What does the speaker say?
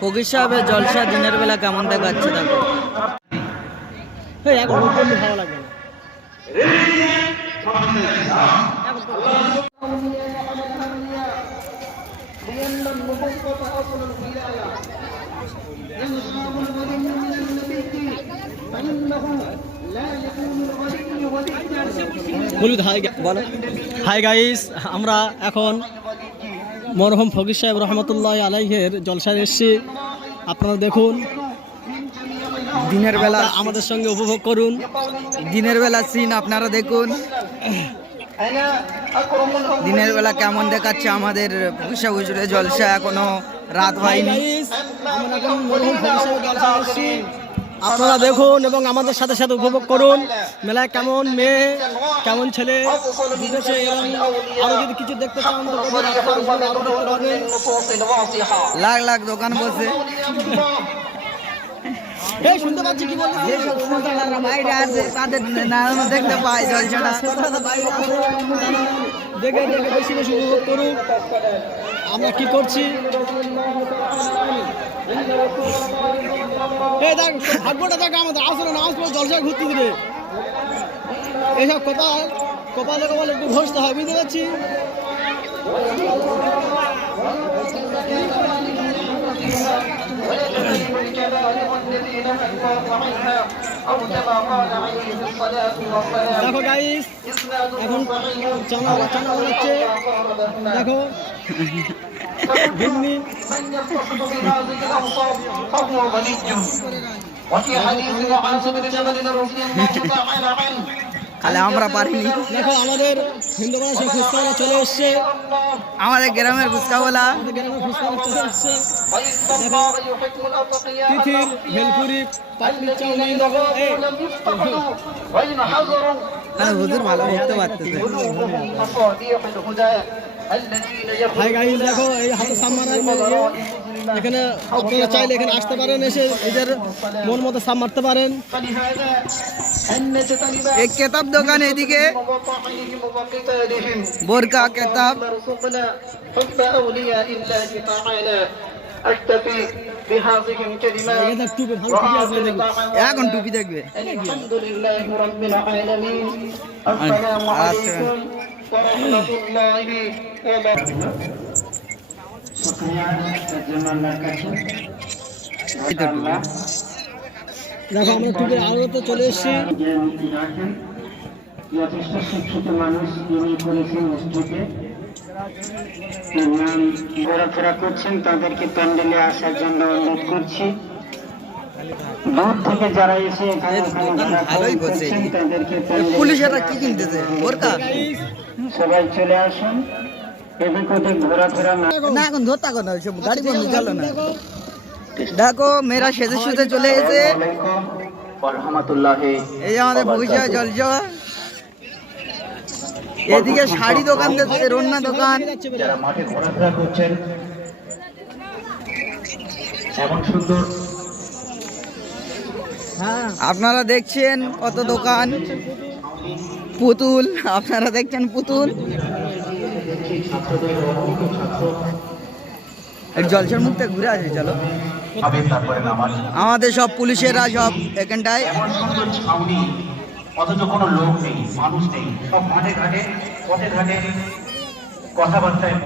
ফকির সাহেবের জলসা দিনের বেলা কেমন দেখাচ্ছে দেখো। এখন ভালো লাগে হাই গাইস, আমরা এখন মরহুম ফকির সাহেব রহমতুল্লাহ আলাইহের জলসায় এসেছি। আপনারা দেখুন, দিনের বেলা আমাদের সঙ্গে উপভোগ করুন। দিনের বেলা সিন আপনারা দেখুন, দিনের বেলা কেমন দেখাচ্ছে আমাদের ফকির সাহেব হুজুরের জলসা। এখনো রাত হয়নি, আপনারা দেখুন এবং আমাদের সাথে সাথে উপভোগ করুন। মেলায় কেমন মেয়ে, কেমন ছেলে বুঝেছে, এবং আরো যদি কিছু দেখতে চান লাখ লাখ দোকান বসে। শুনতে পাচ্ছি কি বলছে, বাইরে আছে তাদের দেখতে পাই জলসাটা। দেখে দেখে বেশি বেশি উপভোগ করুন। আমরা কি করছি, ভাগ্যটা দেখ আমাদের আসলে না আসলে জলসা ঘুরতে দিলে এইসব কপালে কপালে একটু ঘষতে হয়, বুঝতে পারছি। দেখো গাইস, এখন চানা হচ্ছে, দেখো খালে আমরা পারিনি। দেখো আমাদের হিন্দুরা সে ফুচকাওয়ালা চলে এসছে, আমাদের গ্রামের ফুচকাওয়ালা চলে এসছে। দেখো তিথির ভেলপুরি পাটলি চাউমিন, হুজুর ভালো দেখতে পারতেছে। হাই গাইস, দেখো এই হাতে সামার এখানে আপনারা চাইলে এখানে আসতে পারেন, এসে এদের মন মতো সাপ মারতে পারেন। এক কেতাব দোকান এদিকে, বোরকা কেতাব। এখন টুপি দেখবে। দেখো আমরা টুপির আলোতে চলে এসেছি। যথেষ্ট শিক্ষিত মানুষ যিনি করেছেন মসজিদে ঘোরাফেরা করছেন, তাদেরকে প্যান্ডেলে আসার জন্য অনুরোধ করছি। দূর থেকে যারা এসে এখানে তাদেরকে পুলিশেরা কি কিনতেছে, বোরকা সবাই চলে আসুন। এদিক ওদিক ঘোরাফেরা না, এখন ধরতা কথা গাড়ি বন্ধ চলো না। দেখো মেয়েরা সেজে সুজে চলে এসে, এই যে আমাদের ভবিষ্যৎ জলসা। এদিকে শাড়ি দোকান, রন্না দোকান। যারা মাঠে ঘোরাফেরা করছেন, এমন সুন্দর আপনারা দেখছেন কত দোকান, পুতুল, আপনারা দেখছেন পুতুল। জলসার মুখ থেকে ঘুরে আসে, চলো। আমাদের সব পুলিশেরা সব এখানটায়, অথচ কোনো লোক নেই, মানুষ নেই, সব মাঠে ঘাটে পথে ঘাটে কথাবার্তায়